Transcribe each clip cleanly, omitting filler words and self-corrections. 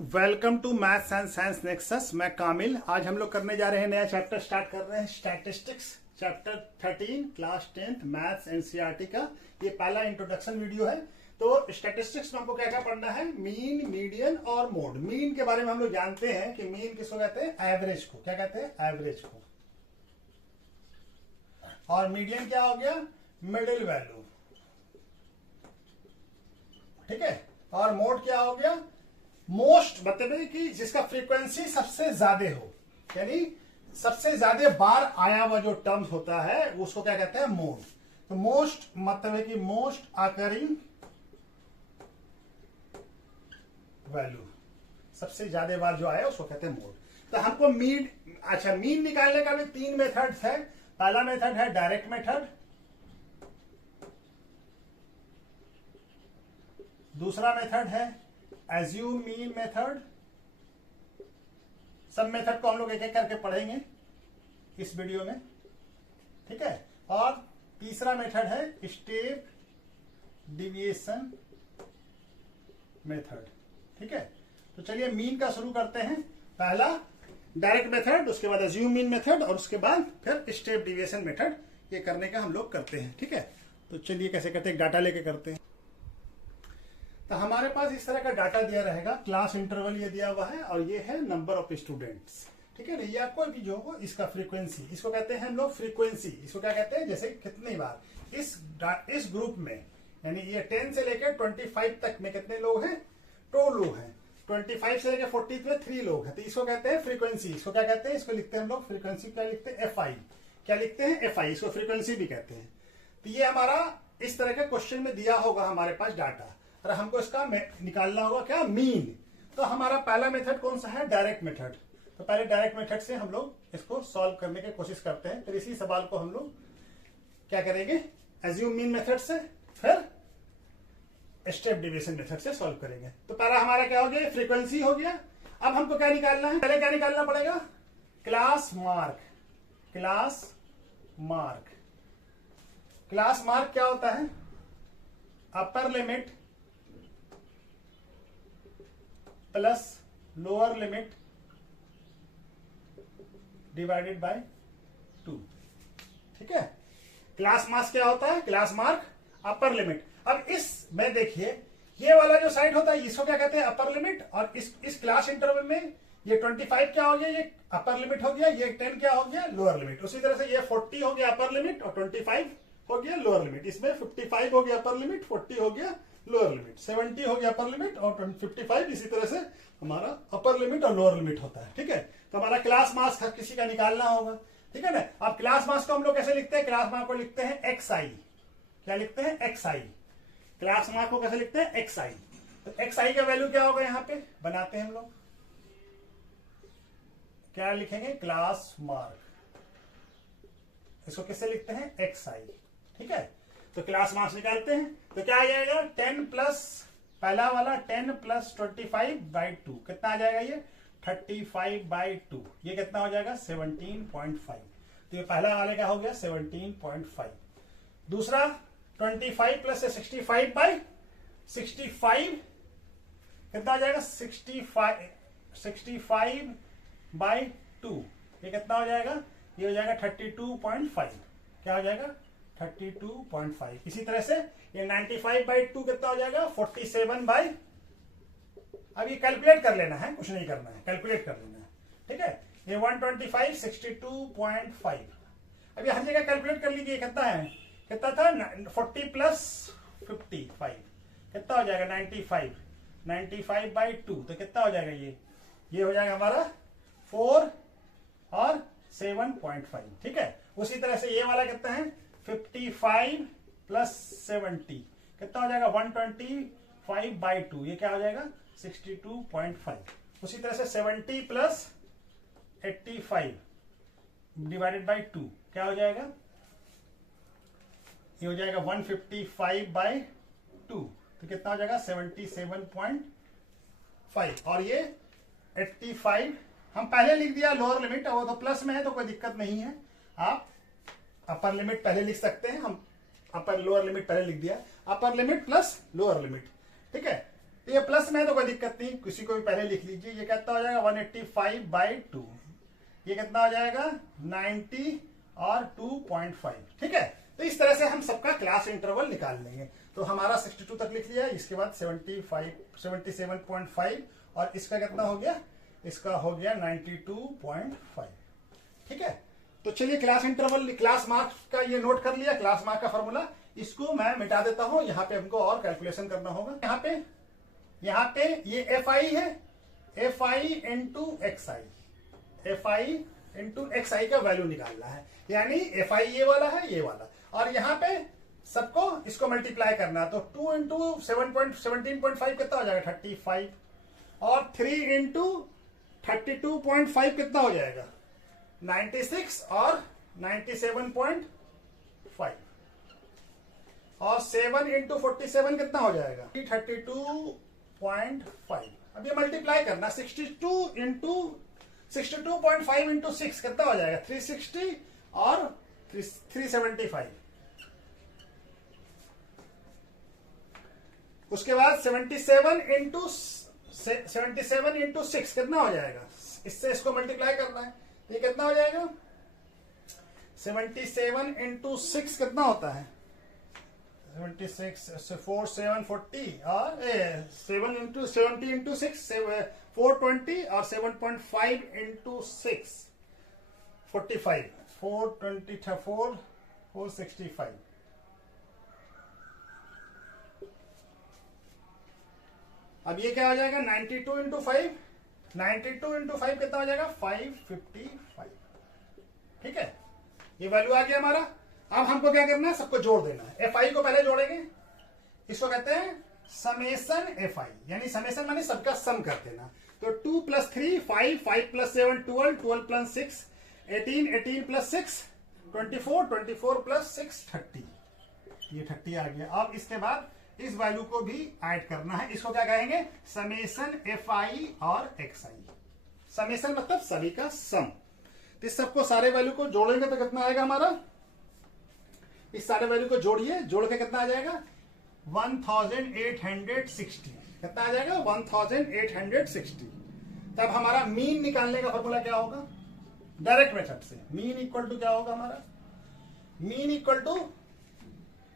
Welcome to maths and science nexus. मैं कामिल। आज हम लोग करने जा रहे हैं नया चैप्टर स्टार्ट कर रहे हैं statistics chapter 13 class 10th maths NCERT का। ये पहला इंट्रोडक्शन वीडियो है। तो स्टैटिस्टिक्स में हमको क्या क्या पढ़ना है? मीन, मीडियन और मोड। मीन के बारे में हम लोग जानते हैं कि मीन किसको कहते हैं? एवरेज को। क्या कहते हैं? एवरेज को। और मीडियन क्या हो गया? Middle value. ठीक है। और मोड क्या हो गया? मोस्ट, मतलब कि जिसका फ्रीक्वेंसी सबसे ज्यादा हो, यानी सबसे ज्यादा बार आया हुआ जो टर्म्स होता है उसको क्या कहते हैं? मोड। तो मोस्ट मतलब है कि मोस्ट अकरिंग वैल्यू, सबसे ज्यादा बार जो आया उसको कहते हैं मोड। तो हमको मीन, अच्छा मीन निकालने का भी तीन मेथड है। पहला मेथड है डायरेक्ट मेथड, दूसरा मेथड है एज्यूम मीन मेथड। सब मेथड को हम लोग एक एक करके पढ़ेंगे इस वीडियो में, ठीक है। और तीसरा मेथड है स्टेप डिविएशन मेथड, ठीक है। तो चलिए मीन का शुरू करते हैं। पहला डायरेक्ट मेथड, उसके बाद एज्यूम मीन मेथड और उसके बाद फिर स्टेप डिविएशन मेथड। ये करने का हम लोग करते हैं, ठीक है। तो चलिए कैसे करते हैं, डाटा लेके करते हैं। तो हमारे पास इस तरह का डाटा दिया रहेगा। क्लास इंटरवल ये दिया हुआ है और ये है नंबर ऑफ स्टूडेंट्स, ठीक है ना। ये आपको भी जो हो इसका फ्रीक्वेंसी, इसको कहते हैं हम लोग फ्रीक्वेंसी। इसको क्या कहते हैं? जैसे कितनी बार इस ग्रुप में, यानी ये 10 से लेकर 25 तक में कितने लोग हैं? 2 लोग हैं। 25 से लेकर 40 में 3 लोग हैं। तो इसको कहते हैं फ्रीक्वेंसी। इसको क्या कहते हैं? इसको लिखते हैं हम लोग फ्रीक्वेंसी। क्या लिखते हैं? F I. क्या लिखते हैं? F I. इसको फ्रीक्वेंसी भी कहते हैं। तो ये हमारा इस तरह के क्वेश्चन में दिया होगा हमारे पास डाटा और हमको इसका निकालना होगा क्या? मीन। तो हमारा पहला मेथड कौन सा है? Direct method. तो पहले डायरेक्ट मेथड से हम लोग इसको सॉल्व करने की कोशिश करते हैं। फिर इसी सवाल को हम लोग क्या करेंगे? एज्यूम मीन मेथड से, फिर स्टेप डिविएशन मेथड से सॉल्व करेंगे। तो पहला हमारा क्या हो गया? फ्रीक्वेंसी हो गया। अब हमको क्या निकालना है? पहले क्या निकालना पड़ेगा? Class mark. Class mark. Class mark क्या होता है? Upper limit plus lower limit divided by 2, ठीक है। क्लास मार्क्स क्या होता है? Class mark upper limit. अब इस में देखिए, ये वाला जो साइड होता है इसको क्या कहते हैं? Upper limit. और इस क्लास इंटरवल में ये 25 क्या हो गया? ये अपर लिमिट हो गया। ये 10 क्या हो गया? Lower limit. उसी तरह से ये 40 हो गया अपर लिमिट और 25 हो गया लोअर लिमिट। इसमें 55 हो गया अपर लिमिट, 40 हो गया लोअर लिमिट, 70 हो गया अपर लिमिट और 55 इसी तरह से हमारा अपर लिमिट और लोअर लिमिट होता है, ठीक है। तो हमारा क्लास मार्क्स हर किसी का निकालना होगा, ठीक है ना। अब क्लास मार्क्स को हम लोग कैसे लिखते हैं? क्लास मार्क को लिखते हैं एक्स आई। क्या लिखते हैं? एक्स आई। क्लास मार्क को कैसे लिखते हैं? एक्स आई। तो एक्स आई का वैल्यू क्या होगा? यहाँ पे बनाते हैं हम लोग, क्या लिखेंगे? Class mark. इसको किससे लिखते हैं? एक्स आई, ठीक है। तो क्लास मार्क्स निकालते हैं। तो क्या आ जाएगा? 10 प्लस पहला वाला 10 प्लस 25/2 कितना आ जाएगा? ये 35/2। ये कितना हो जाएगा? 17.5। तो ये पहला वाले का हो गया 17.5। दूसरा 25 प्लस 65/65 कितना आ जाएगा? 65/2। ये कितना हो जाएगा? ये हो जाएगा 32.5। क्या हो जाएगा? 32.5। इसी तरह से ये 95/2 कितना हो जाएगा? 47 अब ये कैलकुलेट कर लेना है, कुछ नहीं करना है, कैलकुलेट कर लेना है, ठीक है। ये 125 62.5। अब ये हर जगह कैलकुलेट कर लीजिए कितना है, कितना था? 40 प्लस 55 कितना हो जाएगा? 95। 95/2 तो कितना हो जाएगा? ये हो जाएगा हमारा 4 और 7.5, ठीक है। उसी तरह से ये वाला कितना है? 55 प्लस 70 कितना हो जाएगा? 125/2। ये क्या हो जाएगा? 62.5। उसी तरह से 70 प्लस 85 डिवाइडेड बाय 2 क्या हो जाएगा? ये हो जाएगा 155/2। तो कितना हो जाएगा? 77.5। और ये 85 हम पहले लिख दिया लोअर लिमिट, वो तो प्लस में है तो कोई दिक्कत नहीं है। आप अपर लिमिट पहले लिख सकते हैं। हम अपर लोअर लिमिट पहले लिख दिया, upper limit plus lower limit, ठीक है। तो ये प्लस में है तो कोई दिक्कत नहीं, किसी को भी पहले लिख लीजिए। ये कितना हो जाएगा 185/2, ये कितना हो जाएगा 90 और 2.5। ठीक है, तो इस तरह से हम सबका क्लास इंटरवल निकाल लेंगे। तो हमारा 62 तक लिख लिया, इसके बाद 77.5 और इसका कितना हो गया, इसका हो गया 92.5। ठीक है, तो चलिए क्लास इंटरवल, क्लास मार्क्स का ये नोट कर लिया, क्लास मार्क का फॉर्मूला। इसको मैं मिटा देता हूं, यहाँ पे हमको और कैलकुलेशन करना होगा। यहाँ पे ये एफ आई है, F I into X I, F I into X I का वैल्यू निकालना है, यानी एफ आई ये वाला है, ये वाला, और यहाँ पे सबको इसको मल्टीप्लाई करना है। तो 2 इंटू 17.5 कितना हो जाएगा 35, और 3 इंटू 32.5 कितना हो जाएगा 96 और 97.5, और 7 इंटू 47 कितना हो जाएगा 32.5। अब ये मल्टीप्लाई करना, 62 इंटू 62.5 इंटू 6 कितना हो जाएगा 360 और 375। उसके बाद 77 इंटू 6 कितना हो जाएगा, इससे इसको मल्टीप्लाई करना है, ये कितना हो जाएगा 77 इंटू 6 कितना होता है 76, 4 7 40, और 7 इंटू 70 इंटू 6 420, और 7.5 इंटू 6 45, 465। अब ये क्या हो जाएगा 92 इंटू 5, 92 इंटू 5 कितना हो जाएगा 555। ठीक है, ये वैल्यू आ गया हमारा। अब हमको क्या करना है, सबको जोड़ देना है। एफ आई को पहले जोड़ेंगे, इसको कहते हैं समेसन एफ आई, यानी समेसन माने सबका सम कर देना। तो 2 + 3 5, 5 + 7 12, 12 + 6 18, 18 + 6 24, 24 + 6 30, ये 30 आ गया। अब इसके बाद इस वैल्यू को भी ऐड करना है, इसको क्या कहेंगे समेसन एफ आई और एक्स आई। समेसन मतलब सभी का सम। इस सबको सारे वैल्यू को जोड़ेंगे तो कितना आएगा हमारा, इस सारे वैल्यू को जोड़िए, जोड़ के कितना आ जाएगा 1860, कितना आ जाएगा 1860। तब हमारा मीन निकालने का फॉर्मूला क्या होगा, डायरेक्ट मेथड से मीन इक्वल टू क्या होगा हमारा, मीन इक्वल टू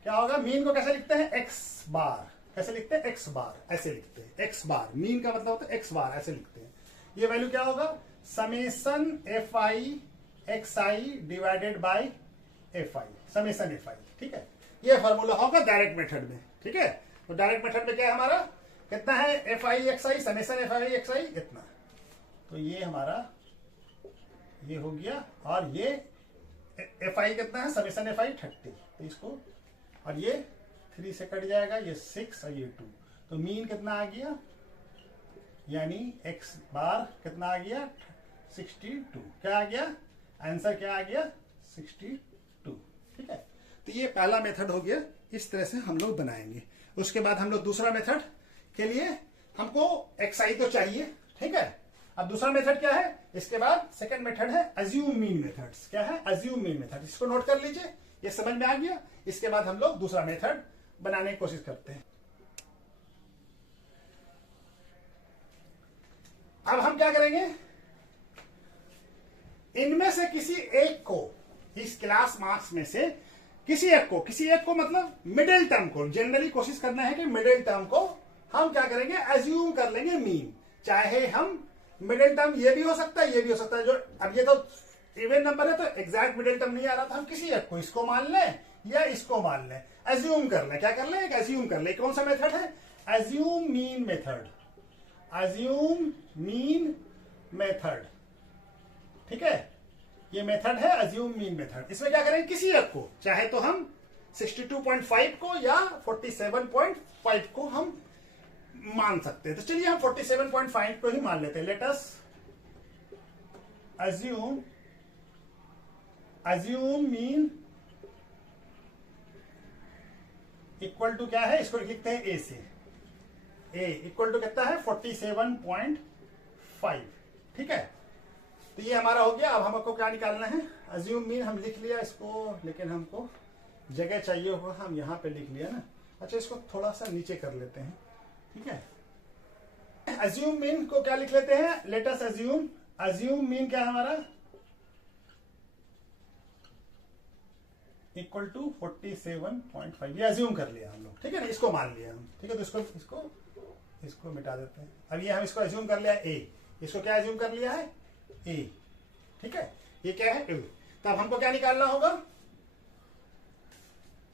क्या होगा, मीन को कैसे लिखते हैं एक्स बार, कैसे लिखते हैं एक्स बार, ऐसे लिखते हैं एक्स बार, मीन का मतलब होता है एक्स बार, ऐसे लिखते हैं। ये वैल्यू क्या होगा summation F I X I divided by F I, summation F आई। ठीक है, ये फॉर्मूला होगा डायरेक्ट मेथड में। ठीक है, तो डायरेक्ट मेथड में क्या है हमारा, कितना है F I X I, summation F I X I इतना, तो ये हमारा ये हो गया, और ये एफ आई कितना है समेसन एफ आई 30, तो इसको, और ये 3 से कट जाएगा, ये 6 और ये 2, तो मीन कितना आ गया, यानी एक्स बार कितना आ गया 62, क्या आ गया आंसर, क्या आ गया 62। ठीक है, तो ये पहला मेथड हो गया, इस तरह से हम लोग बनाएंगे। उसके बाद हम लोग दूसरा मेथड के लिए हमको एक्स आई तो चाहिए। ठीक है, अब दूसरा मेथड क्या है, इसके बाद सेकंड मेथड है अज्यूम मीन मेथड्स। क्या है अज्यूम मीन मेथड, इसको नोट कर लीजिए, ये समझ में आ गया। इसके बाद हम लोग दूसरा मेथड बनाने की कोशिश करते हैं। अब हम क्या करेंगे, इनमें से किसी एक को, इस क्लास मार्क्स में से किसी एक को मतलब मिडिल टर्म को, जनरली कोशिश करना है कि मिडिल टर्म को हम क्या करेंगे अज्यूम कर लेंगे मीन। चाहे हम मिडिल टर्म ये भी हो सकता है, ये भी हो सकता है, जो अब ये तो इवन नंबर है तो एग्जैक्ट मिडिल टर्म नहीं आ रहा था, हम किसी एक को, इसको मान लें या इसको मान लें, अज्यूम कर लें। क्या कर लें, एक अज्यूम कर लें। कौन सा मेथड है assume mean method, assume mean method. ठीक है, ये मेथड है अज्यूम मीन मेथड। इसमें क्या करेंगे किसी एक को, चाहे तो हम 62.5 को या 47.5 को हम मान सकते हैं। तो चलिए हम 47.5 को ही मान लेते हैं। Let us assume mean equal to क्या है, इसको लिखते हैं ए से, ए इक्वल टू कितना है 47.5। ठीक है, तो ये हमारा हो गया। अब हमको क्या निकालना है, अज्यूम मीन हम लिख लिया इसको, लेकिन हमको जगह चाहिए होगा, हम यहाँ पे लिख लिया ना। अच्छा, इसको थोड़ा सा नीचे कर लेते हैं। ठीक है, अज्यूम मीन को क्या लिख लेते हैं, लेट अस अज्यूम मीन क्या है हमारा, इक्वल टू 47.5, ये अज्यूम कर लिया हम लोग, ठीक है ना, इसको मान लिया हम, ठीक है। तो इसको मिटा देते हैं। अब ये हम इसको अज्यूम कर लिया ए, इसको क्या अज्यूम कर लिया है, ए, ठीक है। ये क्या है, ए। तब हमको क्या निकालना होगा,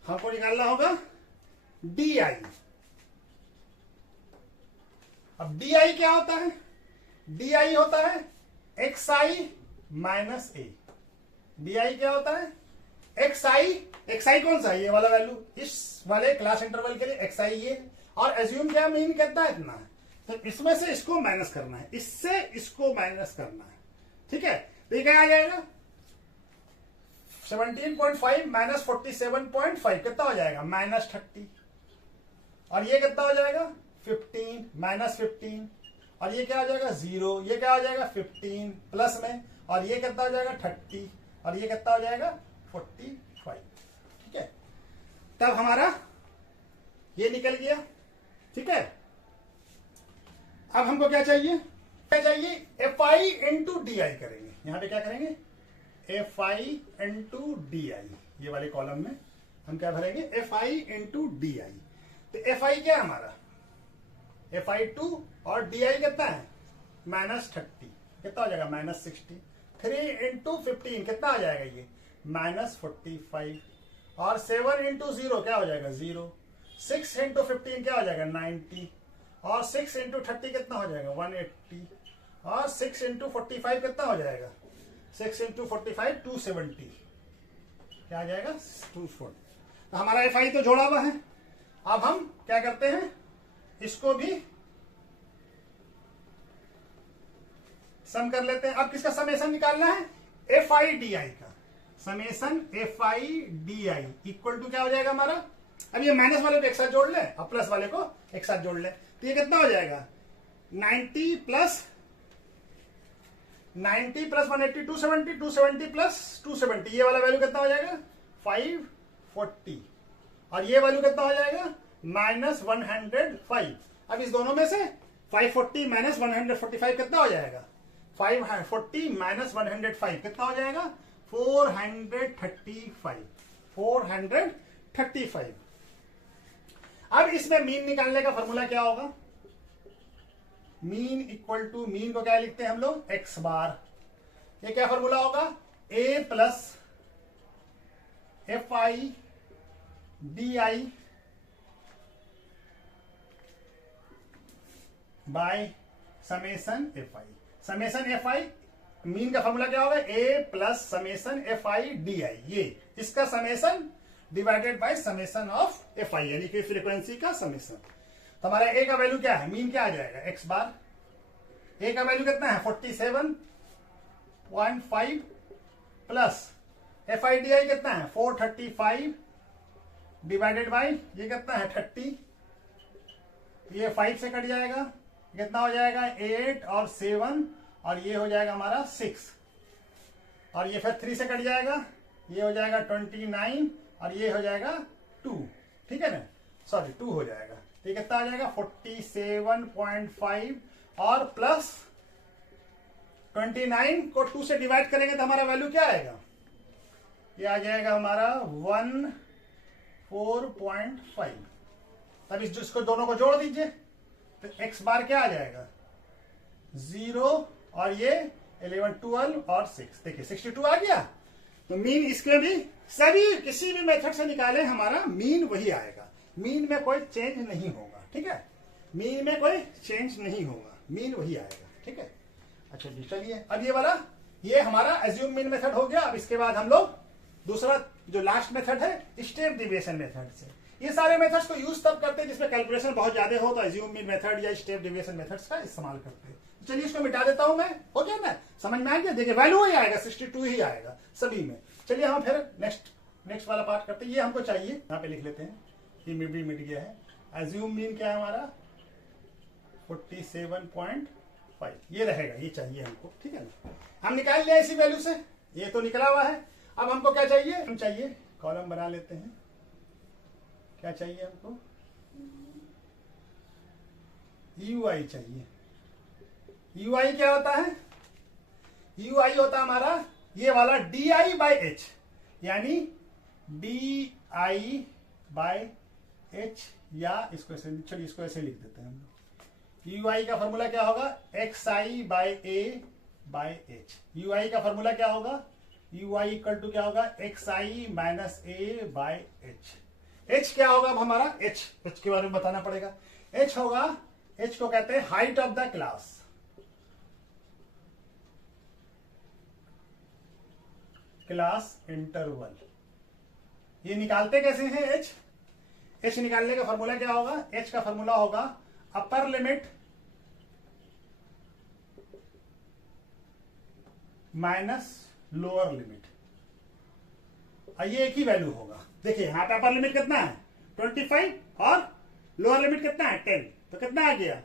हमको निकालना होगा डी आई। अब डी आई क्या होता है, डी आई होता है x I minus A. D I क्या होता है, एक्स आई कौन सा है, ये वाला वैल्यू, इस वाले क्लास इंटरवल के लिए एक्स आई ये, और एज्यूम क्या मीन कितना है, इतना है। तो इसमें से इसको माइनस करना है, इससे इसको माइनस करना है, ठीक है। तो ये क्या आ जाएगा, 17.5 माइनस 47.5 कितना हो जाएगा, -30। और ये कितना हो जाएगा, 15 माइनस 15, और ये क्या हो जाएगा 0, ये क्या हो जाएगा 15 प्लस में, और ये कितना हो जाएगा 30, और ये कितना हो जाएगा 45, ठीक है। तब हमारा ये निकल गया, ठीक है। अब हमको क्या चाहिए, F I into D I करेंगे। यहां पे क्या करेंगे, F I into D I, ये वाले कॉलम में हम क्या भरेंगे, F I into D I. तो एफ आई क्या है हमारा, एफ आई 2, और डी आई कितना है -30, कितना हो जाएगा -60। 3 इंटू 15 कितना आ जाएगा ये -45, और 7 इंटू 0 क्या हो जाएगा 0। 6 इंटू 15 क्या हो जाएगा 90, और 6 इंटू 30 कितना हो जाएगा 180, और 6 इंटू 45 कितना हो जाएगा, 6 इंटू 45 270, क्या आ जाएगा 240। तो हमारा एफ आई तो जोड़ा हुआ है। अब हम क्या करते हैं, इसको भी सम कर लेते हैं। अब किसका समेशन निकालना है, एफ आई डी आई का समेशन, F I D I equal to क्या हो जाएगा हमारा, अब ये माइनस वाले को एक साथ जोड़ ले और प्लस वाले को एक साथ जोड़ ले, तो ये कितना हो जाएगा 90 प्लस 180 270, 270 प्लस 270, ये वाला वैल्यू कितना हो जाएगा 540, और ये वैल्यू कितना हो जाएगा -105। अब इस दोनों में से 540 माइनस 145 कितना हो जाएगा, 540 माइनस 105 कितना हो जाएगा 435। अब इसमें मीन निकालने का फॉर्मूला क्या होगा, मीन इक्वल टू, मीन को क्या लिखते हैं हम लोग, एक्स बार। ये क्या फॉर्मूला होगा, A plus F I D I by summation F I. Summation F I, mean का फॉर्मूला क्या होगा, A plus summation F I D I, ये इसका summation divided by summation of F I, यानी कि फ्रीक्वेंसी का summation. तो हमारा ए का वैल्यू क्या है, मीन क्या आ जाएगा एक्स बार। ए का वैल्यू कितना है 47.5 प्लस एफ आई डी आई कितना है 435 डिवाइडेड बाय ये कितना है 30, ये 5 से कट जाएगा, कितना हो जाएगा 8 और 7, और ये हो जाएगा हमारा 6, और ये फिर 3 से कट जाएगा, ये हो जाएगा 29, और ये हो जाएगा 2, ठीक है ना, सॉरी 2 हो जाएगा। तो ये कितना आ जाएगा 47.5 और प्लस 29 को 2 से डिवाइड करेंगे तो हमारा वैल्यू क्या आएगा, ये आ जाएगा हमारा 14.5। तब इसको दोनों को जोड़ दीजिए, तो एक्स बार क्या आ जाएगा 0, और ये 11 12 और 6, देखिए 62 आ गया। तो मीन इसके भी सभी किसी भी मेथड से निकाले हमारा मीन वही आएगा, मीन में कोई चेंज नहीं होगा, ठीक है, मीन में कोई चेंज नहीं होगा, मीन वही आएगा, ठीक है। अच्छा जी चलिए, अब ये वाला ये हमारा एज्यूम मीन मेथड हो गया। अब इसके बाद हम लोग दूसरा जो लास्ट मेथड है स्टेप डिविएशन मेथड से, ये सारे मेथड्स को यूज तब करते हैं जिसमें कैलकुलेशन बहुत ज्यादा हो, तो एज्यूम मीन मेथड या स्टेप डिविएशन मेथड्स का इस्तेमाल करते हैं। चलिए इसको मिटा देता हूं मैं, हो गया ना, समझ में आ गया, देखिए वैल्यू ही आएगा 62 ही आएगा सभी में। चलिए हम फिर नेक्स्ट वाला पार्ट करते हैं। ये हमको चाहिए, यहाँ पे लिख लेते हैं, ये भी मिट गया है। एज्यूम मीन क्या है हमारा 47.5, ये रहेगा, ये चाहिए हमको, ठीक है ना। हम निकाल लिया इसी वैल्यू से, ये तो निकला हुआ है। अब हमको क्या चाहिए, हम चाहिए कॉलम बना लेते हैं, क्या चाहिए हमको, यू आई चाहिए, यू आई क्या होता है, यू आई होता है हमारा ये वाला डी आई बाई एच, यानी डी आई बाई एच, या इसको ऐसे, चलिए इसको ऐसे लिख देते हैं हम लोग। यू आई का फॉर्मूला क्या होगा, X I by A by H. U I का फॉर्मूला क्या होगा, यू आई इक्वल टू क्या होगा, X I minus A by H. H क्या होगा अब हमारा, एच के बारे में बताना पड़ेगा। एच होगा, एच को कहते हैं height of the class, class interval. ये निकालते कैसे हैं एच, एच निकालने का फॉर्मूला क्या होगा, एच का फॉर्मूला होगा upper limit minus lower limit, और ये एक ही वैल्यू होगा। देखिए यहां पे अपर लिमिट कितना है 25 और लोअर लिमिट कितना है 10, तो कितना आ गया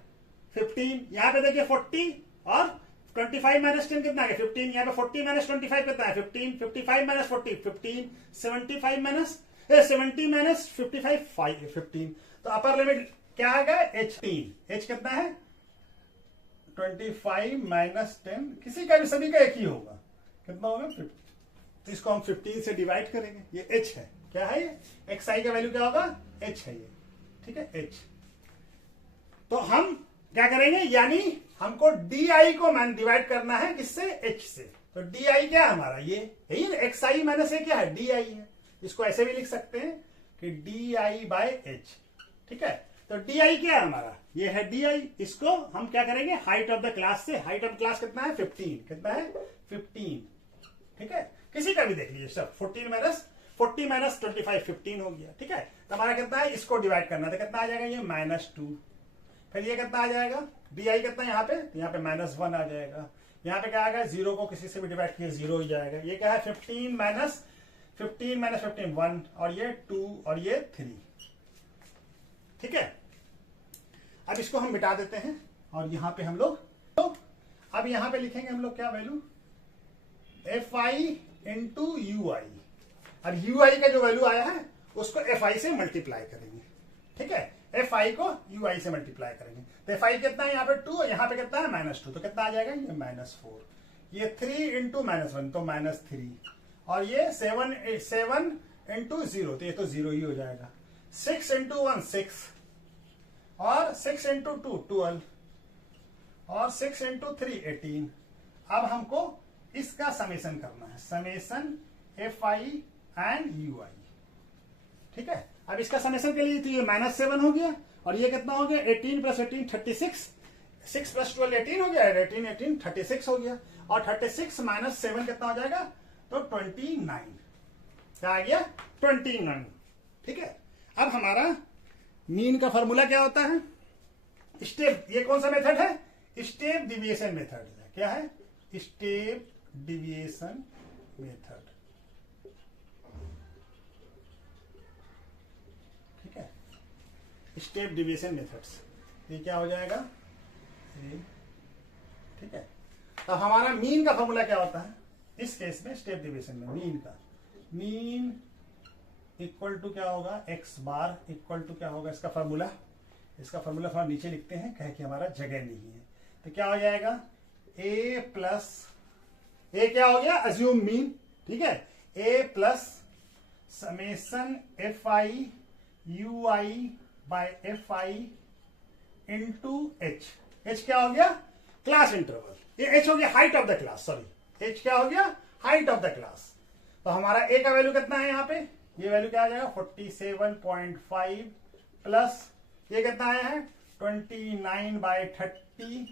15। यहां पे देखिए 40 और 25 माइनस 10 कितना आ गया 15। यहाँ पे 40 माइनस 25 कितना है 15, 55 माइनस 40 15, 75 माइनस 70 माइनस 55 15। तो अपर लिमिट क्या आ गया एच कितना है 25 माइनस 10, किसी का भी सभी का एक ही होगा, कितना होगा 50। तो इसको हम 15 से डिवाइड करेंगे, ये एच है, क्या है ये, एक्स आई का वैल्यू क्या होगा एच है ये, ठीक है एच। तो हम क्या करेंगे, यानी हमको डी आई को डिवाइड करना है किससे, एच से। तो डी आई क्या है हमारा, ये यही एक्स आई माइनस ए क्या है डी आई है। इसको ऐसे भी लिख सकते हैं कि डी आई बाय एच, ठीक है। तो डी आई क्या है हमारा, ये है डी आई। इसको हम क्या करेंगे हाइट ऑफ द क्लास से, हाइट ऑफ क्लास कितना है 15, कितना है 15, ठीक है। किसी का भी देख लीजिए सब 40 माइनस 25 15 हो गया, ठीक है। तो हमारा कितना है, इसको डिवाइड करना था, कितना आ जाएगा ये -2। फिर ये कितना आ जाएगा डी आई कितना यहाँ पे, यहाँ पे -1 आ जाएगा। यहाँ पे क्या आएगा, 0 को किसी से भी डिवाइड किए 0 ही जाएगा। ये क्या है 15 माइनस 15 1, और ये 2 और ये 3, ठीक है। अब इसको हम मिटा देते हैं और यहाँ पे हम लोग अब यहाँ पे लिखेंगे हम लोग क्या value, F I into U I. अब यू आई का जो वैल्यू आया है उसको एफ आई से मल्टीप्लाई करेंगे, ठीक है। एफ आई को यू आई से मल्टीप्लाई करेंगे। तो एफ आई कितना है यहाँ पे 2, यहाँ पे कितना है -2, तो कितना आ जाएगा ये -4। ये 3 इंटू -1 तो -3, और ये 7 इंटू 0 तो ये तो 0 ही हो जाएगा। 6 इंटू 1 6, और 6 इंटू 2 12, और 6 इंटू 3 18। अब हमको इसका समेशन करना है, summation F I and U I, ठीक है। अब इसका समेशन के लिए तो ये -7 हो गया, और ये कितना हो गया 18 प्लस 18 36, 6 प्लस 12 18 हो गया, 18 36 हो गया, और 36 माइनस 7 कितना हो जाएगा, तो 29, क्या आ गया 29, ठीक है। अब हमारा मीन का फॉर्मूला क्या होता है, स्टेप, ये कौन सा मेथड है, स्टेप डिविएशन मेथड है। क्या है, स्टेप डिविएशन मेथड, ठीक है। स्टेप डिविएशन मेथड्स, ये क्या हो जाएगा ये, ठीक है। अब हमारा मीन का फॉर्मूला क्या होता है इस केस में, स्टेप डिविएशन में मीन का, मीन इक्वल टू क्या होगा, एक्स बार इक्वल टू क्या होगा इसका फॉर्मूला, इसका फॉर्मूला थोड़ा नीचे लिखते हैं कहे कि हमारा जगह नहीं है। तो क्या हो जाएगा ए प्लस, ए क्या हो गया अज्यूम मीन, ठीक है, A plus summation F I U I by F I into H. H क्या हो गया क्लास इंटरवल, ये एच हो गया height of the class, sorry H क्या हो गया हाइट ऑफ द क्लास। तो हमारा ए का वैल्यू कितना है यहाँ पे, ये वैल्यू क्या आ जाएगा 47.5 प्लस ये कितना आया है 29/30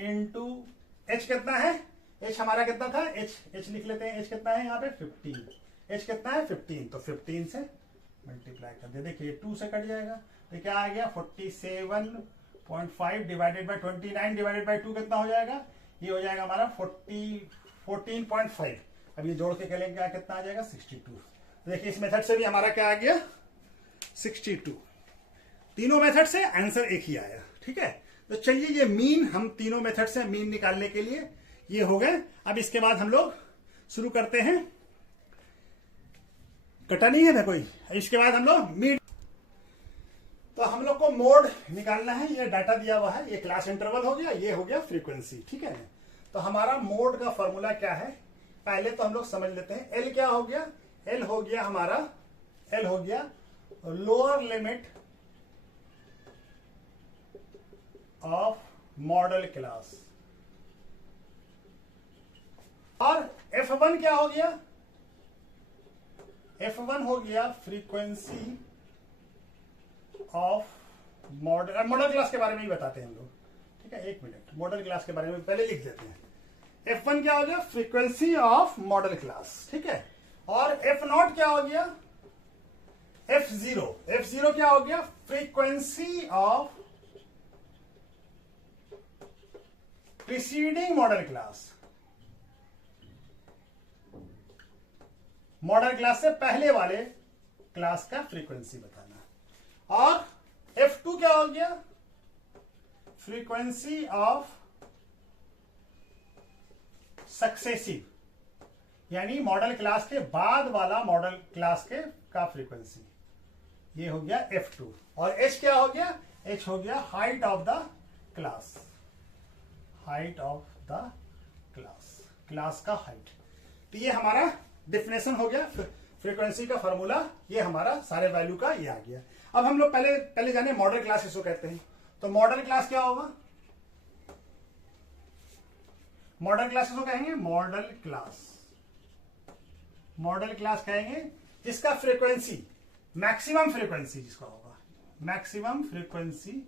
इंटू एच कितना है, एच हमारा कितना था, एच लिख लेते हैं, एच कितना है यहाँ पे 15, एच कितना है 15, तो 15 से मल्टीप्लाई कर दे, देखिए 2 से कट जाएगा, तो क्या आ गया 47.5 डिवाइडेड बाय 29 डिवाइडेड बाय 2 कितना हो जाएगा, ये हो जाएगा हमारा 14.5। अब ये जोड़ के करेंगे क्या कितना आ जाएगा 62। देखिए इस मेथड से भी हमारा क्या आ गया 62। तीनों मेथड से आंसर एक ही आया, ठीक है। तो चलिए ये मीन, हम तीनों मेथड से मीन निकालने के लिए ये हो गए। अब इसके बाद हम लोग शुरू करते हैं, कटा नहीं है ना कोई, इसके बाद हम लोग मीन। तो हम लोग को मोड निकालना है, ये डाटा दिया हुआ है, ये क्लास इंटरवल हो गया, ये हो गया फ्रीक्वेंसी, ठीक है। तो हमारा मोड का फॉर्मूला क्या है, पहले तो हम लोग समझ लेते हैं। एल क्या हो गया, एल हो गया हमारा, एल हो गया lower limit of model class, और F1 क्या हो गया, F1 हो गया frequency of model. Model class के बारे में ही बताते हैं हम लोग, ठीक है। एक मिनट, मॉडल क्लास के बारे में पहले लिख देते हैं। F1 क्या हो गया, फ्रीक्वेंसी ऑफ मॉडल क्लास, ठीक है। और F0 क्या हो गया, F0, F0 क्या हो गया, frequency of preceding model class, model class से पहले वाले क्लास का फ्रीक्वेंसी बताना। और F2 क्या हो गया, फ्रीक्वेंसी ऑफ सक्सेसिव, यानी मॉडल क्लास के बाद वाला मॉडल क्लास के का फ्रीक्वेंसी, ये हो गया F2। और H क्या हो गया, H हो गया height of the class, height of the class, class का हाइट। तो ये हमारा डिफिनेशन हो गया, फ्रीक्वेंसी का फॉर्मूला, ये हमारा सारे वैल्यू का ये आ गया। अब हम लोग पहले जाने मॉडल क्लास इसको कहते हैं। तो मॉडल क्लास क्या होगा, मॉडल क्लास इसको कहेंगे मॉडल क्लास, मॉडल क्लास कहेंगे जिसका फ्रीक्वेंसी मैक्सिमम फ्रीक्वेंसी जिसका होगा, मैक्सिमम फ्रीक्वेंसी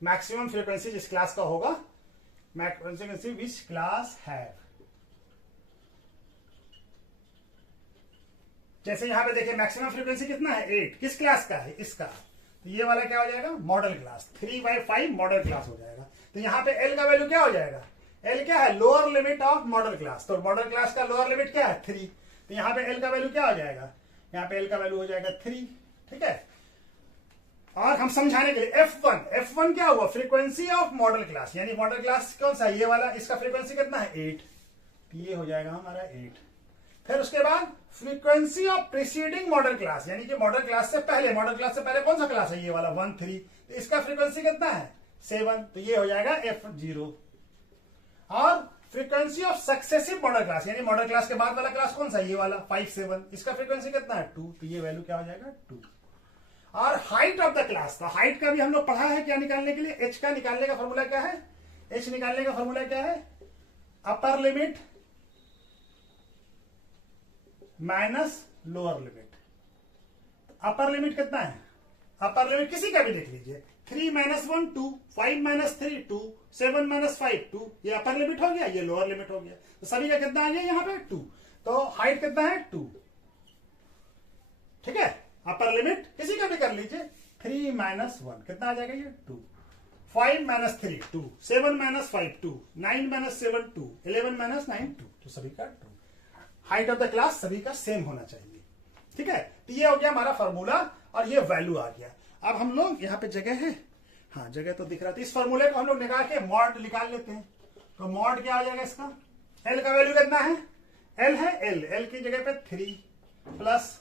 मैक्सिमम फ्रीक्वेंसी जिस क्लास का होगा, maximum frequency which class have. जैसे यहां पे देखिए मैक्सिमम फ्रीक्वेंसी कितना है, 8, किस क्लास का है, इसका। तो ये वाला क्या हो जाएगा, मॉडल क्लास, 3/5 मॉडल क्लास हो जाएगा। तो यहां पे एल का वैल्यू क्या हो जाएगा, एल क्या है, lower limit of model class. तो मॉडल क्लास का लोअर लिमिट क्या है, 3। तो यहां पे एल का वैल्यू क्या हो जाएगा, यहां पे एल का वैल्यू हो जाएगा 3, ठीक है। और हम समझाने के लिए F1 क्या हुआ, फ्रीक्वेंसी ऑफ मॉडल क्लास, यानी मॉडल क्लास कौन सा, ये वाला, इसका फ्रीक्वेंसी कितना है, 8। तो ये हो जाएगा हमारा 8। फिर उसके बाद frequency of preceding model class, यानी कि मॉडल क्लास से पहले, मॉडल क्लास से पहले कौन सा क्लास है, ये वाला 1, 3। तो इसका फ्रीक्वेंसी कितना है, 7। तो ये हो जाएगा F0। और frequency of successive model class, यानी मॉडल क्लास के बाद वाला क्लास कौन सा, ये वाला 5, 7। इसका फ्रीक्वेंसी कितना है, 2। तो ये वैल्यू क्या हो जाएगा, 2। और हाइट ऑफ द क्लास, तो हाइट का भी हम लोग पढ़ा है क्या निकालने के लिए, एच का निकालने का फॉर्मूला क्या है, एच निकालने का फॉर्मूला क्या है, upper limit minus lower limit. Upper limit कितना है, अपर लिमिट किसी का भी देख लीजिए, 3 - 1 2, 5 - 3 2, 7 - 5 2, ये अपर लिमिट हो गया, ये लोअर लिमिट हो गया। तो सभी का कितना आ गया यहाँ पे 2। तो हाइट कितना है 2, ठीक है। अपर लिमिट किसी का भी कर लीजिए, 3 - 1 कितना आ जाएगा, ये 2, 5 - 3 2, 7 - 5 2, 9 - 7 2, 11 - 9 2। तो सभी का 2। हाइट ऑफ द क्लास सभी का सेम होना चाहिए, ठीक है। तो ये हो गया हमारा फॉर्मूला और ये वैल्यू आ गया। अब हम लोग यहाँ पे जगह है, हाँ जगह तो दिख रहा था, इस फॉर्मूले को हम लोग निकाल के मॉड निकाल लेते हैं। तो मॉड क्या हो जाएगा इसका, एल का वैल्यू कितना है, एल है, एल की जगह पे 3 प्लस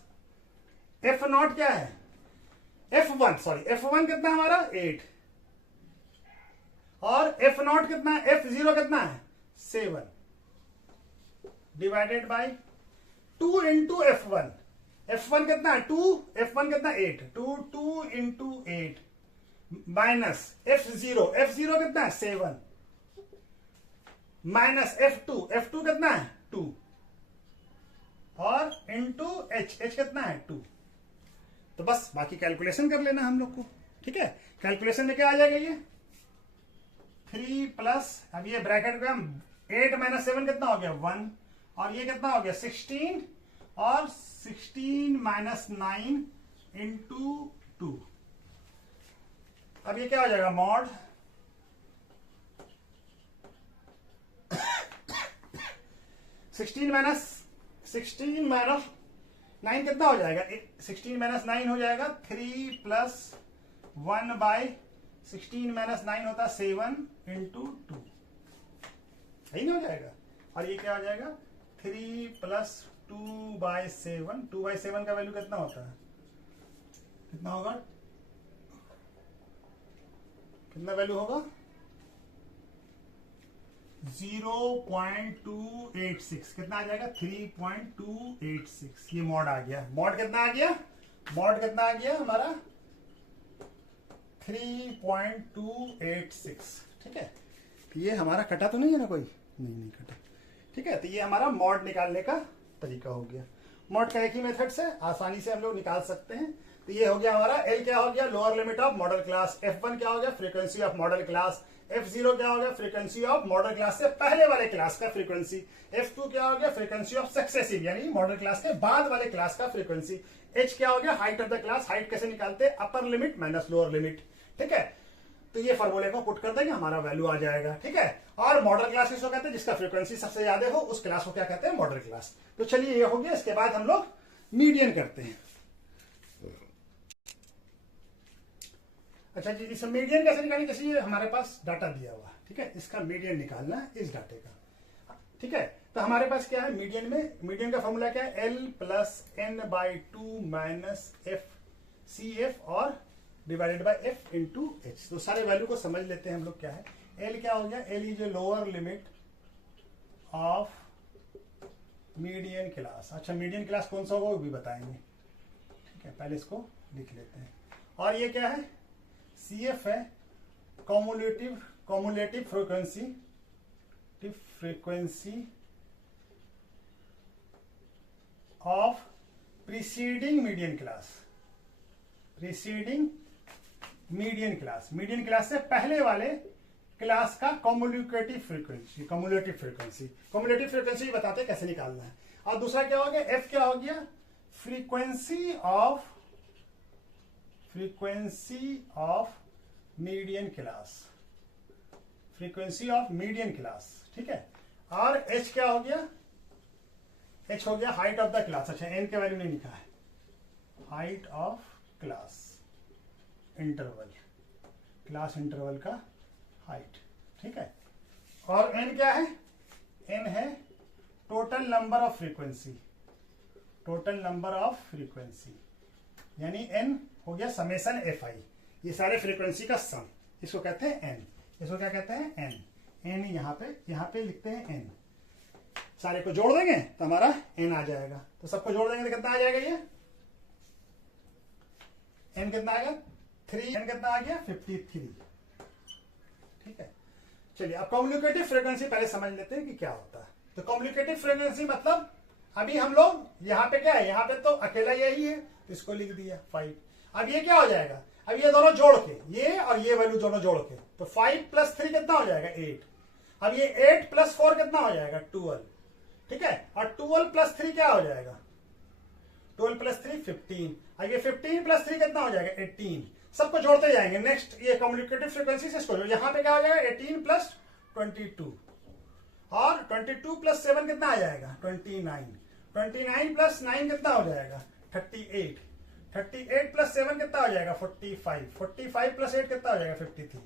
F0 क्या है, F1 कितना हमारा 8, और F0 कितना है, F0 कितना है 7, divided by 2 into F1। F1 कितना है 2, F1 कितना 8, 2 इंटू 8 माइनस F0 कितना है 7, माइनस F2 कितना है 2, और इंटू H कितना है 2। तो बस बाकी कैलकुलेशन कर लेना हम लोग को, ठीक है। कैलकुलेशन में क्या आ जाएगा, ये 3 प्लस, अब ये ब्रैकेट में 8 - 7 कितना हो गया 1, और ये कितना हो गया 16, और 16 - 9 इंटू 2। अब ये क्या हो जाएगा मॉड 16 माइनस 9 कितना हो जाएगा, 16 - 9 हो जाएगा 3 प्लस 1 बाय 16 - 9 होता 7 इंटू 2, सही ना हो जाएगा। और ये क्या हो जाएगा 3 प्लस 2/7, 2/7 का वैल्यू कितना होता है, कितना होगा, कितना वैल्यू होगा 0.286, कितना आ जाएगा 3.286। ये मॉड आ गया, मॉड कितना आ गया, मॉड कितना आ गया हमारा 3.286। ठीक है, तो ये हमारा कटा तो नहीं है ना कोई, नहीं कटा। ठीक है, तो ये हमारा मॉड निकालने का तरीका हो गया। मॉड का एक ही मेथड से आसानी से हम लोग निकाल सकते हैं। तो ये हो गया हमारा एल क्या हो गया, lower limit of model class, F1 क्या हो गया, frequency of model class, F0 क्या हो गया, फ्रीक्वेंसी ऑफ मॉडल क्लास से पहले वाले क्लास का फ्रीक्वेंसी, F2 क्या हो गया, फ्रीक्वेंसी ऑफ सक्सेसिव यानी मॉडल क्लास के बाद वाले क्लास का फ्रीक्वेंसी, H क्या हो गया, height of the class, height कैसे निकालते हैं, upper limit minus lower limit. ठीक है, तो ये फॉर्मूले को पुट कर देंगे, हमारा वैल्यू आ जाएगा। ठीक है, और मॉडल क्लास किसको कहते हैं, जिसका फ्रीक्वेंसी सबसे ज्यादा हो उस क्लास को क्या कहते हैं, मॉडल क्लास। तो चलिए ये हो गया, इसके बाद हम लोग मीडियन करते हैं। अच्छा जी, इस मीडियन कैसे निकालेंगे, जैसे ये हमारे पास डाटा दिया हुआ है। ठीक है, इसका मीडियन निकालना है इस डाटे का। ठीक है, तो हमारे पास क्या है मीडियन में, मीडियन का फॉर्मूला क्या है, L plus n/2 minus FCF और divided by F into H। तो सारे वैल्यू को समझ लेते हैं हम लोग। क्या है L, क्या हो गया, L is a lower limit of median class. अच्छा, मीडियन क्लास कौन सा होगा वो भी बताएंगे। ठीक है, पहले इसको लिख लेते हैं। और ये क्या है, CF है, cumulative frequency of preceding median class, median class से पहले वाले क्लास का कॉमुलेटिव फ्रीक्वेंसी बताते हैं कैसे निकालना है। और दूसरा क्या हो गया, F क्या हो गया, फ्रीक्वेंसी ऑफ मीडियन क्लास। ठीक है, और H क्या हो गया, H हो गया हाइट ऑफ द क्लास। अच्छा, N के वैल्यू नहीं लिखा है, हाइट ऑफ क्लास इंटरवल का हाइट। ठीक है, और N क्या है, N है टोटल नंबर ऑफ फ्रीक्वेंसी, यानी N हो गया समेसन FI, ये सारे फ्रीक्वेंसी का सम, इसको कहते हैं N। इसको क्या कहते हैं, N यहाँ पे लिखते हैं N। सारे को जोड़ देंगे तो हमारा N आ जाएगा। तो सबको जोड़ देंगे तो कितना आ जाएगा, ये N कितना आ गया 3, N कितना आ गया 53। ठीक है, चलिए अब कॉम्युनिकेटिव फ्रीक्वेंसी पहले समझ लेते हैं कि क्या होता है। तो कॉम्युनिकेटिव फ्रीक्वेंसी मतलब अभी हम लोग यहाँ पे क्या है, यहाँ पे तो अकेला यही है तो इसको लिख दिया 5। अब ये क्या हो जाएगा, अब ये दोनों जोड़ के, ये और ये वैल्यू दोनों जोड़ के, तो 5 + 3 कितना हो जाएगा 8। अब ये 8 + 4 कितना हो जाएगा 12। ठीक है, और 12 + 3 क्या हो जाएगा, 12 + 3 15। अब ये 15 + 3 कितना हो जाएगा 18। सबको जोड़ते जाएंगे। नेक्स्ट ये कम्युनिकेटिव फ्रीक्वेंसी से इसको यहाँ पे क्या हो जाएगा 18 + 22 और 22 + 7 कितना आ जाएगा 29। 29 + 9 कितना हो जाएगा 38। 38 + 7 कितना हो जाएगा 45। 45 + 8 कितना हो जाएगा 53।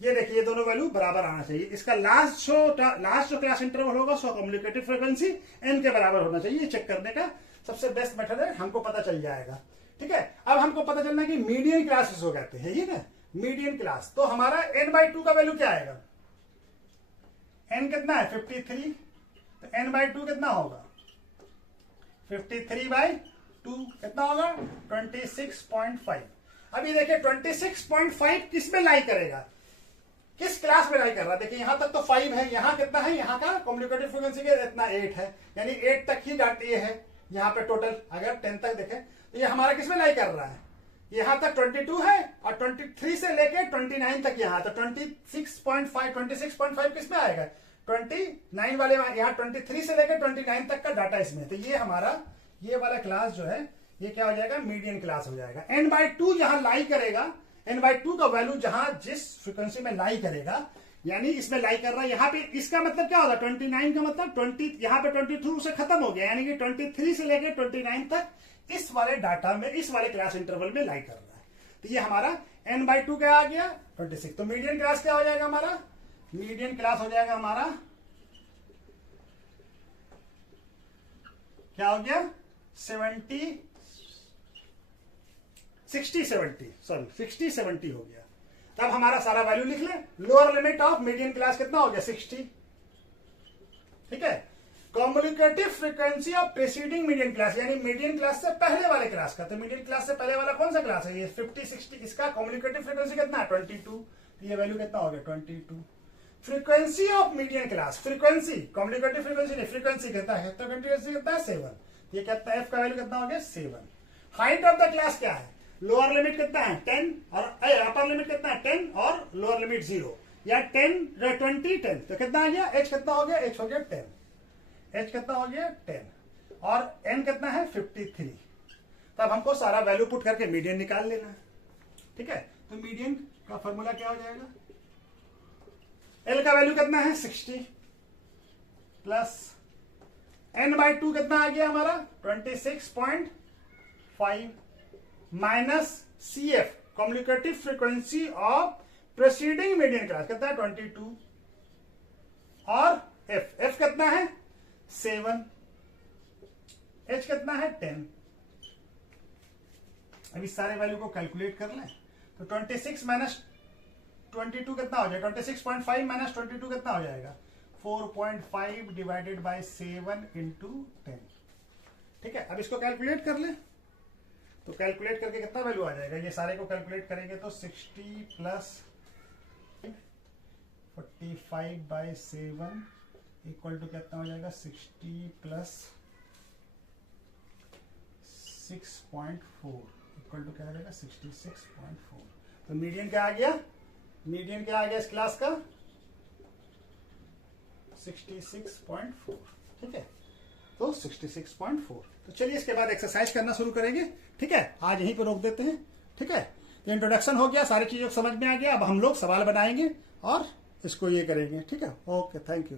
ये देखिए ये दोनों वैल्यू बराबर आना चाहिए। इसका लास्ट जो क्लास इंटरवल होगा सो कम्युनिकेटिव फ्रीक्वेंसी n के बराबर होना चाहिए। चेक करने का सबसे बेस्ट मेथड है, हमको पता चल जाएगा। ठीक है, अब हमको पता चलना कि मीडियन क्लास इसको कहते हैं, ठीक है मीडियन क्लास। तो हमारा n/2 का वैल्यू क्या आएगा, n कितना है 53, तो n/2 कितना होगा 53/2 कितना होगा 26.5। अभी देखिए 26.5 किस में लाई करेगा, किस क्लास में लाई कर रहा है। देखिए यहां तक तो 5 है, यहां कितना है, यहाँ का कम्युनिकेटिव फ्रीक्वेंसी के इतना 8 है, यानी 8 तक ही डाटा ये है। यहाँ पे टोटल अगर 10 तक देखें तो ये हमारा किसमें लाई कर रहा है, यहां तक 22 है और 23 से लेके 29 तक यहाँ, तो 26.5 किसमें आएगा 29 वाले, यहाँ 23 से लेकर 29 तक का डाटा इसमें। तो ये हमारा ये वाला क्लास जो है ये क्या हो जाएगा मीडियन क्लास हो जाएगा। n/2 जहां लाई करेगा, n/2 का वैल्यू जहां जिस फ्रीक्वेंसी में लाई करेगा, यानी इसमें लाई कर रहा है यहाँ पे, इसका मतलब क्या होगा 29 का मतलब 20, यहाँ पे 22 से खत्म हो गया, यानी कि 23 से लेकर 29 तक इस वाले डाटा में, इस वाले क्लास इंटरवल में लाई कर रहा है। तो ये हमारा n/2 क्या आ गया 26। तो मीडियन क्लास क्या हो जाएगा हमारा, मीडियन क्लास हो जाएगा हमारा क्या हो गया 60 70 हो गया। तब हमारा सारा वैल्यू लिख ले। Lower limit of median class कितना हो गया 60, ठीक है। Communicative frequency of preceding median class, यानी मीडियन क्लास से पहले वाले क्लास का। तो मीडियन क्लास से पहले वाला कौन सा क्लास है, ये 50 60, इसका कम्युनिकेटिव फ्रीक्वेंसी कितना है 22, तो ये वैल्यू कितना हो गया 22। Frequency of median class, frequency communicative frequency नहीं, फ्रीक्वेंसी कितना है, तो फ्रीक्वेंसी कितना है 7, ये कितना एफ का वैल्यू कितना हो गया 7। हाइट ऑफ द क्लास क्या है, लोअर लिमिट कितना है 10 और अपर लिमिट कितना है 10 और लोअर लिमिट 0, या 10 20 10, तो कितना आ गया एच कितना हो गया, एच हो गया 10, एच कितना हो गया 10 और एन कितना है 53। तब हमको सारा वैल्यू पुट करके मीडियन निकाल लेना है, ठीक है। तो मीडियन का फॉर्मूला क्या हो जाएगा, एल का वैल्यू कितना है 60 प्लस n/2 कितना आ गया हमारा 26.5 minus C F communicative frequency of preceding median class कितना है 22 और एफ कितना है 7, एच कितना है 10। अब इस सारे वैल्यू को कैलकुलेट कर लें तो 26 माइनस 22 कितना हो जाएगा, 26.5 माइनस 22 कितना हो जाएगा 4.5 डिवाइडेड बाय 7 इंटू 10, ठीक है। अब इसको कैलकुलेट कर ले, तो कैलकुलेट करके कितना वैल्यू आ जाएगा, ये सारे को कैलकुलेट करेंगे तो 60 प्लस 45 बाय 7 इक्वल टू कितना हो जाएगा 60 प्लस 6.4 इक्वल टू क्या आ जाएगा 66.4। तो मीडियन क्या आ गया, मीडियन क्या आ गया इस क्लास का 66.4, ठीक है। तो 66.4। तो चलिए इसके बाद एक्सरसाइज करना शुरू करेंगे, ठीक है। आज यहीं पे रोक देते हैं, ठीक है। तो इंट्रोडक्शन हो गया, सारी चीजों को समझ में आ गया। अब हम लोग सवाल बनाएंगे और इसको ये करेंगे, ठीक है। Okay, thank you.